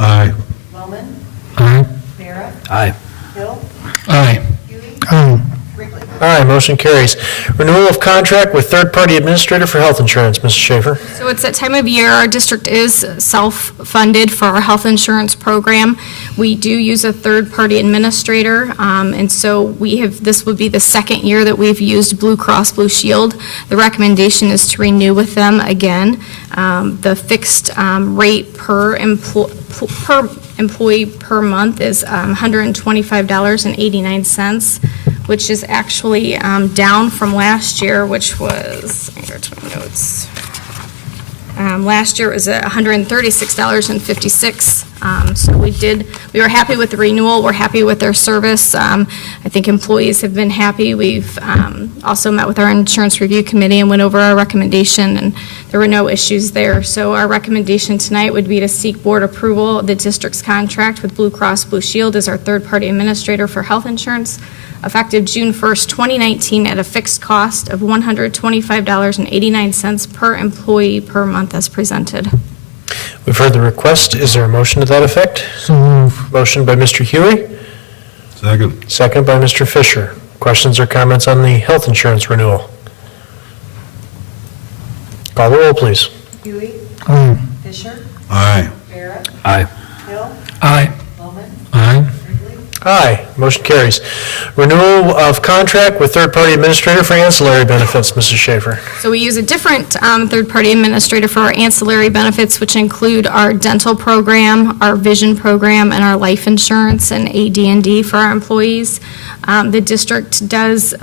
Aye. Bowman, Aye. Vera, Aye. Hill, Aye. Huey, Aye. Wrigley. Aye, motion carries. Renewal of contract with third-party administrator for health insurance, Mrs. Schaefer. So it's that time of year, our district is self-funded for our health insurance program. We do use a third-party administrator, and so this would be the second year that we've used Blue Cross Blue Shield. The recommendation is to renew with them again. The fixed rate per employee per month is $125.89, which is actually down from last year, which was, let me go to my notes. Last year it was $136.56. So we were happy with the renewal. We're happy with their service. I think employees have been happy. We've also met with our insurance review committee and went over our recommendation, and there were no issues there. So our recommendation tonight would be to seek board approval of the district's contract with Blue Cross Blue Shield as our third-party administrator for health insurance, effective June 1st, 2019, at a fixed cost of $125.89 per employee per month as presented. We've heard the request. Is there a motion to that effect? So move. Motion by Mr. Huey, Second. second by Mr. Fisher. Questions or comments on the health insurance renewal? Call the roll, please. Huey, Aye. Fisher, Aye. Vera, Aye. Hill, Aye. Bowman, Aye. Wrigley. Aye, motion carries. Renewal of contract with third-party administrator for ancillary benefits, Mrs. Schaefer. So we use a different third-party administrator for our ancillary benefits, which include our dental program, our vision program, and our life insurance and AD&D for our employees. The district does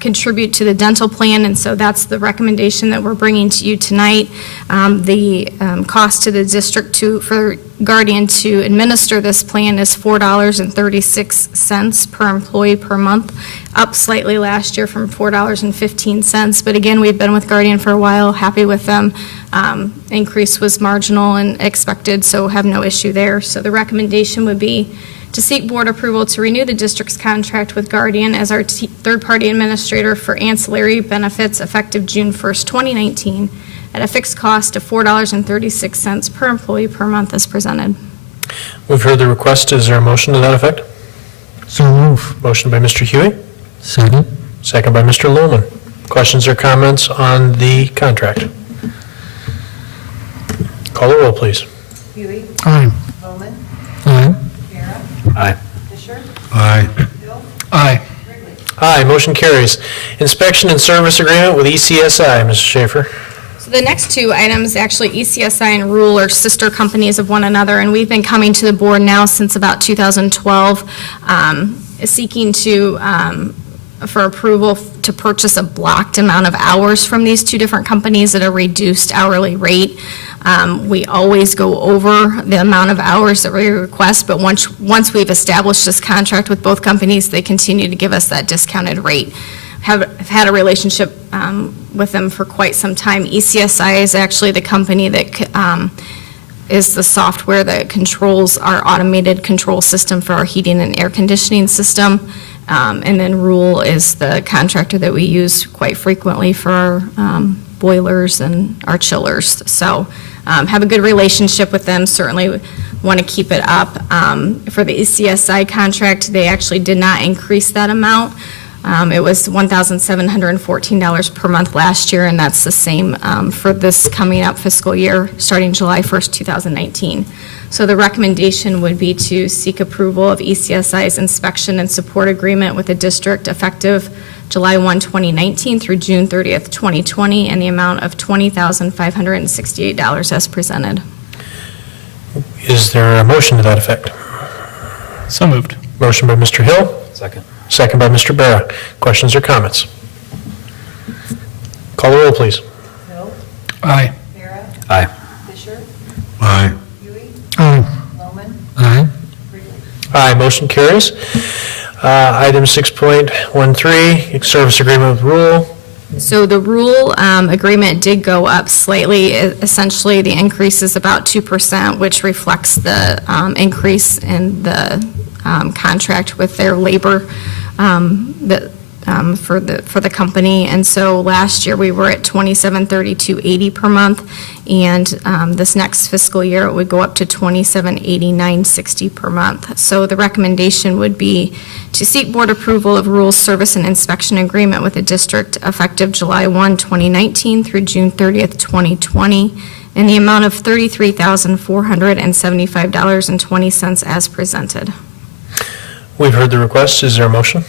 contribute to the dental plan, and so that's the recommendation that we're bringing to you tonight. The cost to the district for Guardian to administer this plan is $4.36 per employee per month, up slightly last year from $4.15. But again, we've been with Guardian for a while, happy with them. Increase was marginal and expected, so have no issue there. So the recommendation would be to seek board approval to renew the district's contract with Guardian as our third-party administrator for ancillary benefits effective June 1st, 2019, at a fixed cost of $4.36 per employee per month as presented. We've heard the request. Is there a motion to that effect? So move. Motion by Mr. Huey, Second. second by Mr. Lohman. Questions or comments on the contract? Call the roll, please. Huey, Aye. Bowman, Aye. Vera, Aye. Fisher, Aye. Hill, Aye. Wrigley. Aye, motion carries. Inspection and service agreement with ECSI, Mrs. Schaefer. So the next two items, actually ECSI and Rule are sister companies of one another, and we've been coming to the board now since about 2012, seeking for approval to purchase a blocked amount of hours from these two different companies at a reduced hourly rate. We always go over the amount of hours that we request, but once we've established this contract with both companies, they continue to give us that discounted rate. Have had a relationship with them for quite some time. ECSI is actually the company that is the software that controls our automated control system for our heating and air conditioning system. And then Rule is the contractor that we use quite frequently for our boilers and our chillers. So have a good relationship with them, certainly want to keep it up. For the ECSI contract, they actually did not increase that amount. It was $1,714 per month last year, and that's the same for this coming up fiscal year, starting July 1st, 2019. So the recommendation would be to seek approval of ECSI's inspection and support agreement with the district effective July 1, 2019 through June 30th, 2020, and the amount of $20,568 as presented. Is there a motion to that effect? So moved. Motion by Mr. Hill, Second. second by Mr. Barra. Questions or comments? Call the roll, please. Hill, Aye. Vera, Aye. Fisher, Aye. Huey, Aye. Bowman, Aye. Regal. Aye, motion carries. Item 6.13, service agreement with Rule. So the rule agreement did go up slightly. Essentially, the increase is about 2%, which reflects the increase in the contract with their labor for the company. And so last year, we were at $2732.80 per month, and this next fiscal year, it would go up to $2789.60 per month. So the recommendation would be to seek board approval of rules service and inspection agreement with the district effective July 1, 2019 through June 30th, 2020, in the amount of $33,475.20 as presented. We've heard the request. Is there a motion?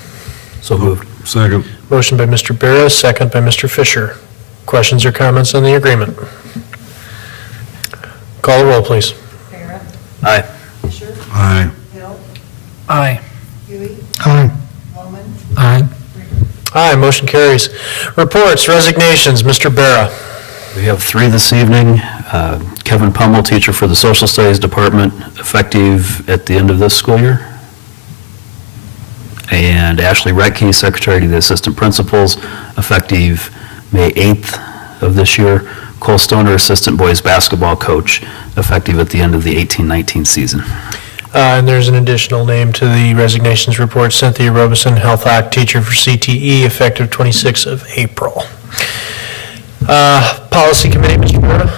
So moved. Second. Motion by Mr. Barrow, second by Mr. Fisher. Questions or comments on the agreement? Call the roll, please. Barrett, Aye. Fisher, Aye. Hill, Aye. Huey, Aye. Bowman, Aye. Regal. Aye, motion carries. Reports, resignations, Mr. Barrow. We have 3 this evening. Kevin Pummel, teacher for the Social Studies Department, effective at the end of this school year. And Ashley Retke, secretary to the assistant principals, effective May 8th of this year. Cole Stoner, assistant boys basketball coach, effective at the end of the 18-19 season. And there's an additional name to the resignations report, Cynthia Robeson, Health Act teacher for CTE, effective 26th of April. Policy Committee, Mr. Barrow?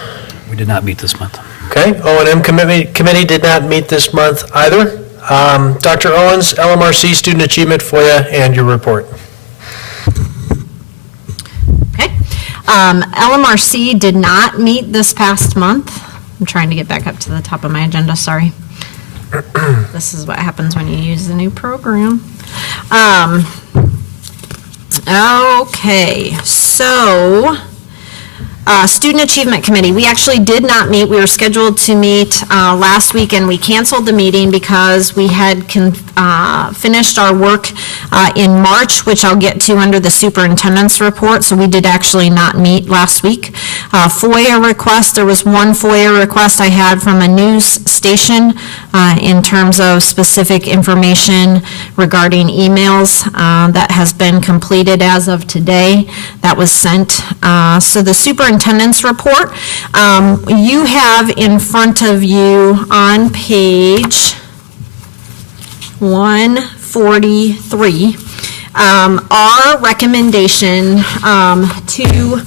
We did not meet this month. Okay, O&M Committee did not meet this month either. Dr. Owens, LMRC Student Achievement, FOIA, and your report. Okay. LMRC did not meet this past month. I'm trying to get back up to the top of my agenda, sorry. This is what happens when you use the new program. Okay, so, Student Achievement Committee, we actually did not meet. We were scheduled to meet last week, and we canceled the meeting because we had finished our work in March, which I'll get to under the superintendent's report, so we did actually not meet last week. FOIA request, there was one FOIA request I had from a news station in terms of specific information regarding emails that has been completed as of today. That was sent. So the superintendent's report, you have in front of you on page 143, our recommendation to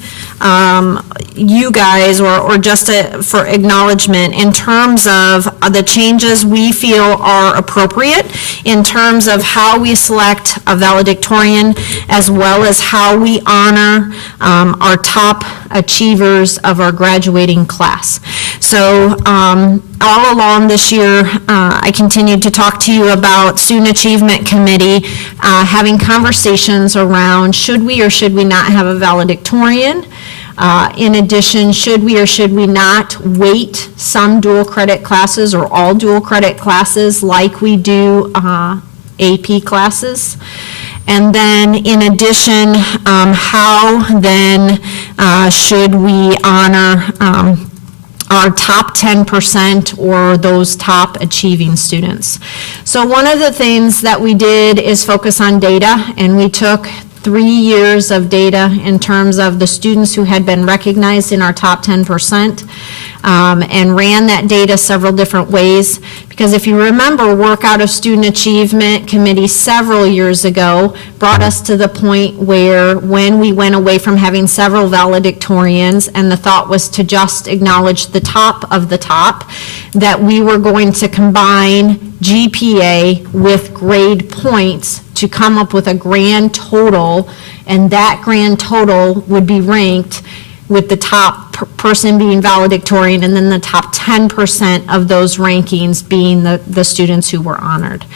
you guys, or just for acknowledgement in terms of the changes we feel are appropriate in terms of how we select a valedictorian, as well as how we honor our top achievers of our graduating class. So all along this year, I continued to talk to you about Student Achievement Committee, having conversations around should we or should we not have a valedictorian. In addition, should we or should we not weight some dual credit classes or all dual credit classes like we do AP classes? And then in addition, how then should we honor our top 10% or those top achieving students? So one of the things that we did is focus on data, and we took 3 years of data in terms of the students who had been recognized in our top 10%, and ran that data several different ways. Because if you remember, work out of Student Achievement Committee several years ago brought us to the point where when we went away from having several valedictorians, and the thought was to just acknowledge the top of the top, that we were going to combine GPA with grade points to come up with a grand total, and that grand total would be ranked with the top person being valedictorian, and then the top 10% of those rankings being the students who were honored.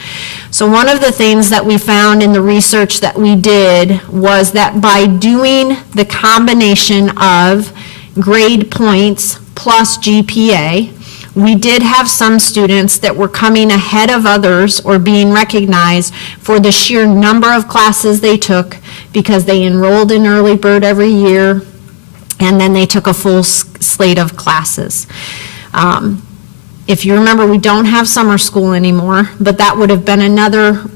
So one of the things that we found in the research that we did was that by doing the combination of grade points plus GPA, we did have some students that were coming ahead of others or being recognized for the sheer number of classes they took, because they enrolled in Early Bird every year, and then they took a full slate of classes. If you remember, we don't have summer school anymore, but that would have been another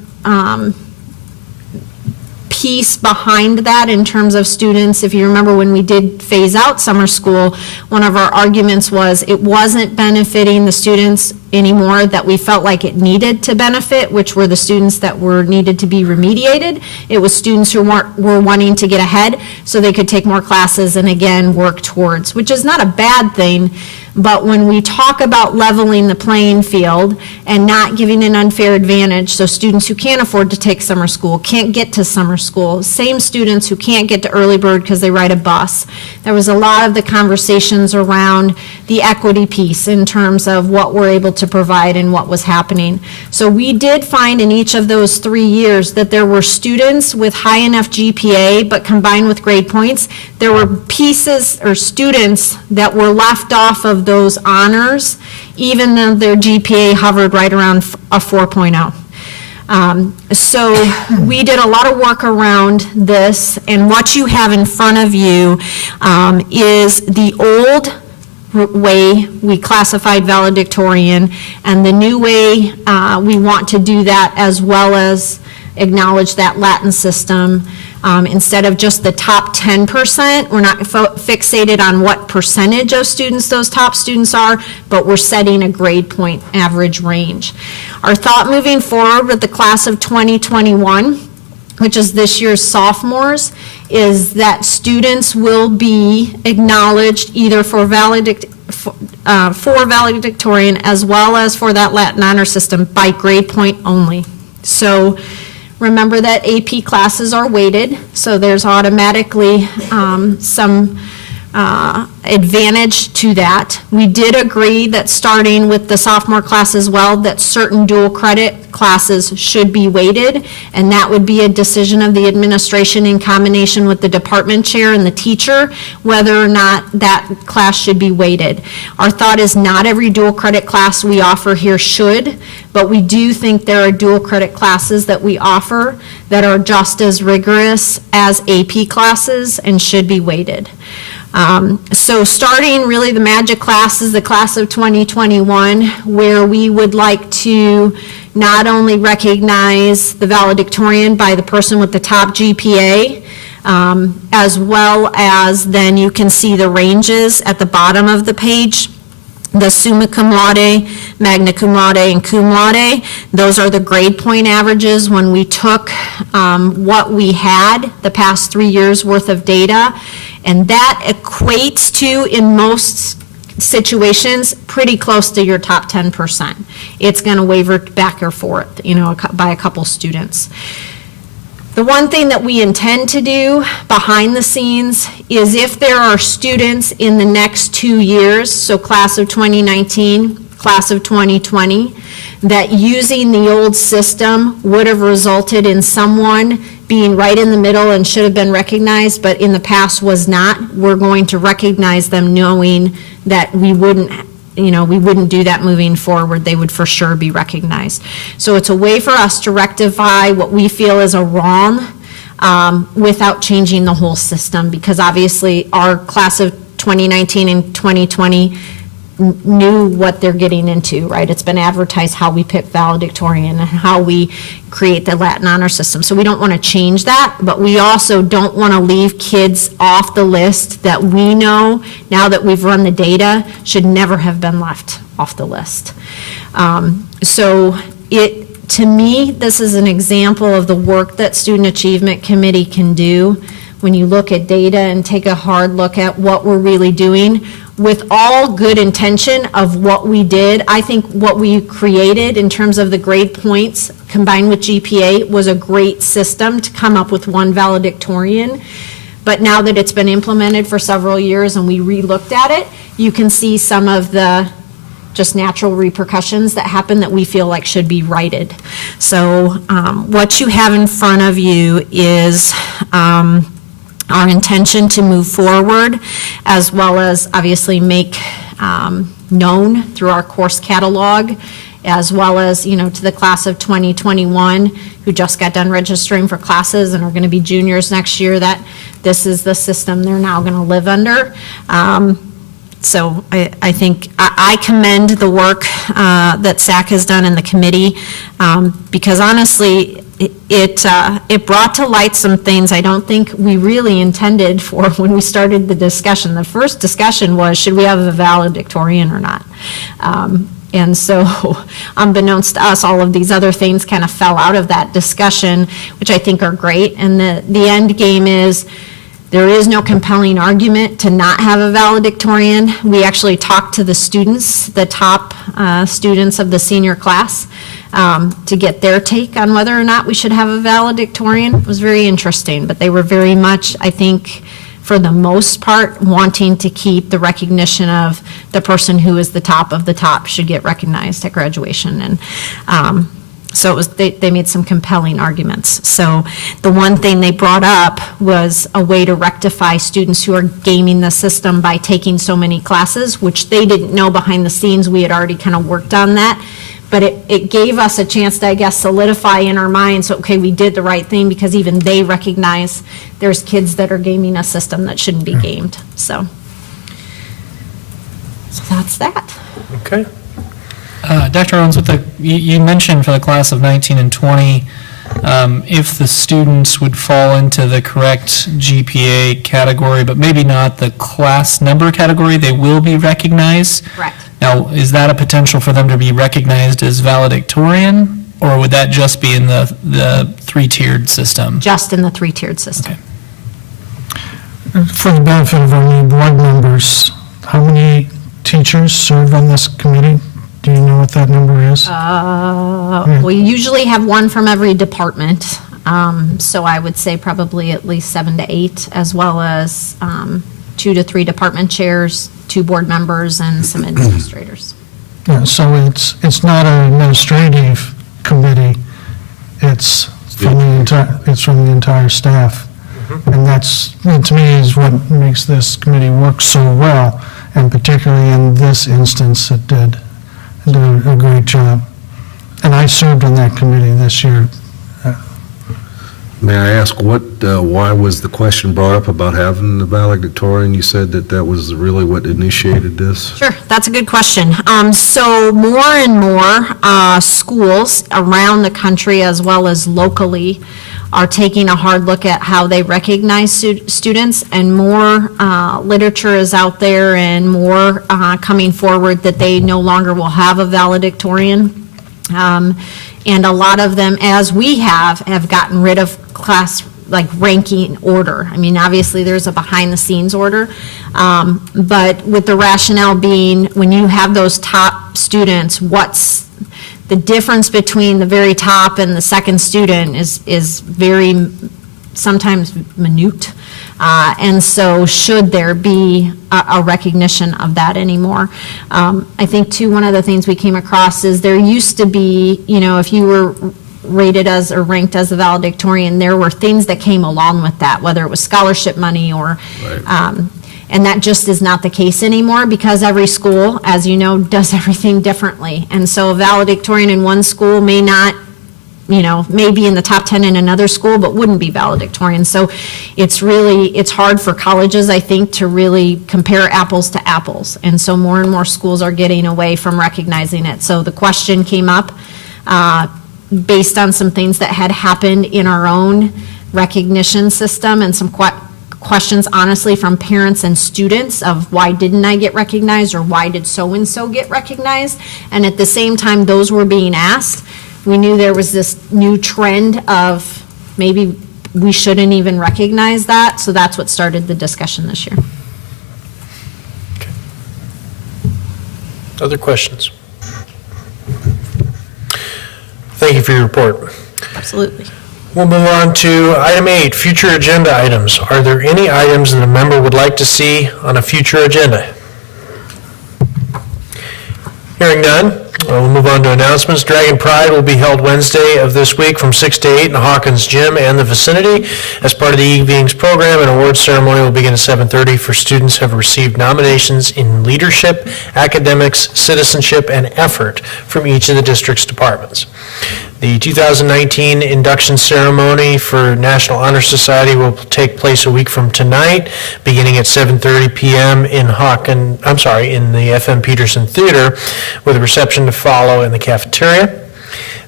piece behind that in terms of students. If you remember, when we did phase out summer school, one of our arguments was it wasn't benefiting the students anymore that we felt like it needed to benefit, which were the students that were needed to be remediated. It was students who were wanting to get ahead so they could take more classes and again work towards, which is not a bad thing. But when we talk about leveling the playing field and not giving an unfair advantage, so students who can't afford to take summer school can't get to summer school, same students who can't get to early bird because they ride a bus. There was a lot of the conversations around the equity piece in terms of what we're able to provide and what was happening. So we did find in each of those 3 years that there were students with high enough GPA, but combined with grade points, there were pieces or students that were left off of those honors, even though their GPA hovered right around a 4.0. So we did a lot of work around this, and what you have in front of you is the old way we classified valedictorian, and the new way we want to do that, as well as acknowledge that Latin system. Instead of just the top 10%, we're not fixated on what percentage of students those top students are, but we're setting a grade point average range. Our thought moving forward with the class of 2021, which is this year's sophomores, is that students will be acknowledged either for valedictorian as well as for that Latin honor system by grade point only. So remember that AP classes are weighted, so there's automatically some advantage to that. We did agree that starting with the sophomore class as well, that certain dual credit classes should be weighted, and that would be a decision of the administration in combination with the department chair and the teacher, whether or not that class should be weighted. Our thought is not every dual credit class we offer here should, but we do think there are dual credit classes that we offer that are just as rigorous as AP classes and should be weighted. So starting really the magic class is the class of 2021, where we would like to not only recognize the valedictorian by the person with the top GPA, as well as then you can see the ranges at the bottom of the page. The summa cum laude, magna cum laude, and cum laude, those are the grade point averages when we took what we had the past 3 years worth of data, and that equates to, in most situations, pretty close to your top 10%. It's going to waver back or forth, by a couple students. The one thing that we intend to do behind the scenes is if there are students in the next 2 years, so class of 2019, class of 2020, that using the old system would have resulted in someone being right in the middle and should have been recognized, but in the past was not, we're going to recognize them knowing that we wouldn't do that moving forward. They would for sure be recognized. So it's a way for us to rectify what we feel is a wrong without changing the whole system, because obviously our class of 2019 and 2020 knew what they're getting into, right? It's been advertised how we pick valedictorian and how we create the Latin honor system. So we don't want to change that, but we also don't want to leave kids off the list that we know, now that we've run the data, should never have been left off the list. To me, this is an example of the work that Student Achievement Committee can do when you look at data and take a hard look at what we're really doing. With all good intention of what we did, I think what we created in terms of the grade points combined with GPA was a great system to come up with one valedictorian. But now that it's been implemented for several years and we re-looked at it, you can see some of the just natural repercussions that happen that we feel like should be righted. So what you have in front of you is our intention to move forward, as well as obviously make known through our course catalog, as well as, to the class of 2021 who just got done registering for classes and are going to be juniors next year, that this is the system they're now going to live under. So I think I commend the work that SAC has done in the committee, because honestly, it brought to light some things I don't think we really intended for when we started the discussion. The first discussion was, should we have a valedictorian or not? And so, unbeknownst to us, all of these other things kind of fell out of that discussion, which I think are great. And the end game is, there is no compelling argument to not have a valedictorian. We actually talked to the students, the top students of the senior class, to get their take on whether or not we should have a valedictorian. It was very interesting, but they were very much, I think, for the most part, wanting to keep the recognition of the person who is the top of the top should get recognized at graduation. And so it was, they made some compelling arguments. So the one thing they brought up was a way to rectify students who are gaming the system by taking so many classes, which they didn't know behind the scenes. We had already kind of worked on that. But it gave us a chance to, I guess, solidify in our minds, okay, we did the right thing, because even they recognize there's kids that are gaming a system that shouldn't be gamed. So that's that. Okay. Dr. Owens, you mentioned for the class of 19 and 20, if the students would fall into the correct GPA category, but maybe not the class number category, they will be recognized. Correct. Now, is that a potential for them to be recognized as valedictorian, or would that just be in the three-tiered system? Just in the three-tiered system. Okay. For the benefit of our new board members, how many teachers serve on this committee? Do you know what that number is? We usually have one from every department, so I would say probably at least 7 to 8, as well as 2 to 3 department chairs, 2 board members, and some administrators. Yeah, so it's not an administrative committee, it's from the entire staff. And that, to me, is what makes this committee work so well, and particularly in this instance, it did a great job. And I served on that committee this year. May I ask why was the question brought up about having the valedictorian? You said that was really what initiated this? Sure, that's a good question. So more and more schools around the country, as well as locally, are taking a hard look at how they recognize students, and more literature is out there and more coming forward that they no longer will have a valedictorian. And a lot of them, as we have gotten rid of class like ranking order. I mean, obviously, there's a behind-the-scenes order, but with the rationale being, when you have those top students, what's the difference between the very top and the second student is very, sometimes minute. And so should there be a recognition of that anymore? I think, too, one of the things we came across is there used to be, if you were rated as or ranked as a valedictorian, there were things that came along with that, whether it was scholarship money or, and that just is not the case anymore, because every school, as you know, does everything differently. And so a valedictorian in one school may not, may be in the top 10 in another school, but wouldn't be valedictorian. So it's hard for colleges, I think, to really compare apples to apples. And so more and more schools are getting away from recognizing it. So the question came up based on some things that had happened in our own recognition system, and some questions, honestly, from parents and students of why didn't I get recognized, or why did so-and-so get recognized? And at the same time those were being asked, we knew there was this new trend of maybe we shouldn't even recognize that, so that's what started the discussion this year. Other questions? Thank you for your report. Absolutely. We'll move on to item 8, future agenda items. Are there any items that a member would like to see on a future agenda? Hearing none, we'll move on to announcements. Dragon Pride will be held Wednesday of this week from 6 to 8 in the Hawkins Gym and the vicinity. As part of the evening's program, an awards ceremony will begin at 7:30 for students who have received nominations in leadership, academics, citizenship, and effort from each of the district's departments. The 2019 induction ceremony for National Honor Society will take place a week from tonight, beginning at 7:30 PM in the FM Peterson Theater, with a reception to follow in the cafeteria.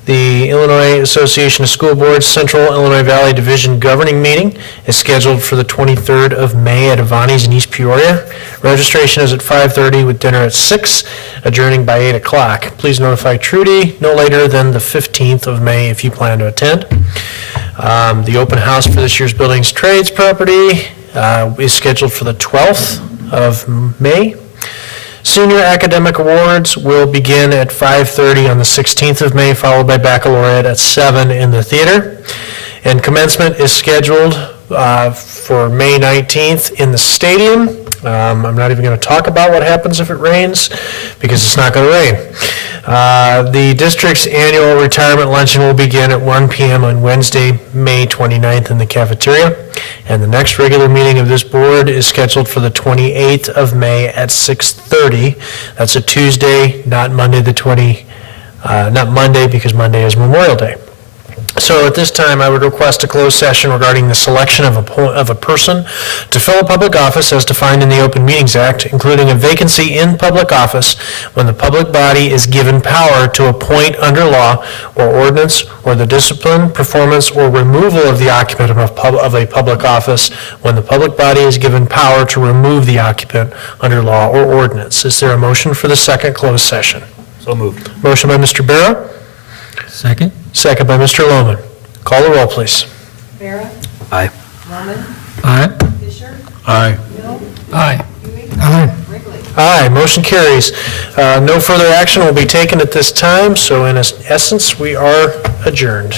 The Illinois Association of School Boards Central Illinois Valley Division Governing Meeting is scheduled for the 23rd of May at Avani's in East Peoria. Registration is at 5:30 with dinner at 6, adjourning by 8 o'clock. Please notify Trudy no later than the 15th of May if you plan to attend. The open house for this year's Buildings Trades property is scheduled for the 12th of May. Senior Academic Awards will begin at 5:30 on the 16th of May, followed by baccalaureate at 7 in the theater. And commencement is scheduled for May 19th in the stadium. I'm not even going to talk about what happens if it rains, because it's not going to rain. The district's annual retirement luncheon will begin at 1 p.m. on Wednesday, May 29th in the cafeteria. And the next regular meeting of this board is scheduled for the 28th of May at 6:30. That's a Tuesday, not Monday not Monday, because Monday is Memorial Day. So at this time, I would request a closed session regarding the selection of a person to fill a public office as defined in the Open Meetings Act, including a vacancy in public office when the public body is given power to appoint under law or ordinance, or the discipline, performance, or removal of the occupant of a public office when the public body is given power to remove the occupant under law or ordinance. Is there a motion for the second closed session? So moved. Motion by Mr. Barrow, Second? second by Mr. Lohman. Call the roll, please. Vera? Aye. Norman? Aye. Fisher? Aye. Hill? Aye. Buick? Aye. Wrigley? Aye, motion carries. No further action will be taken at this time, so in essence, we are adjourned.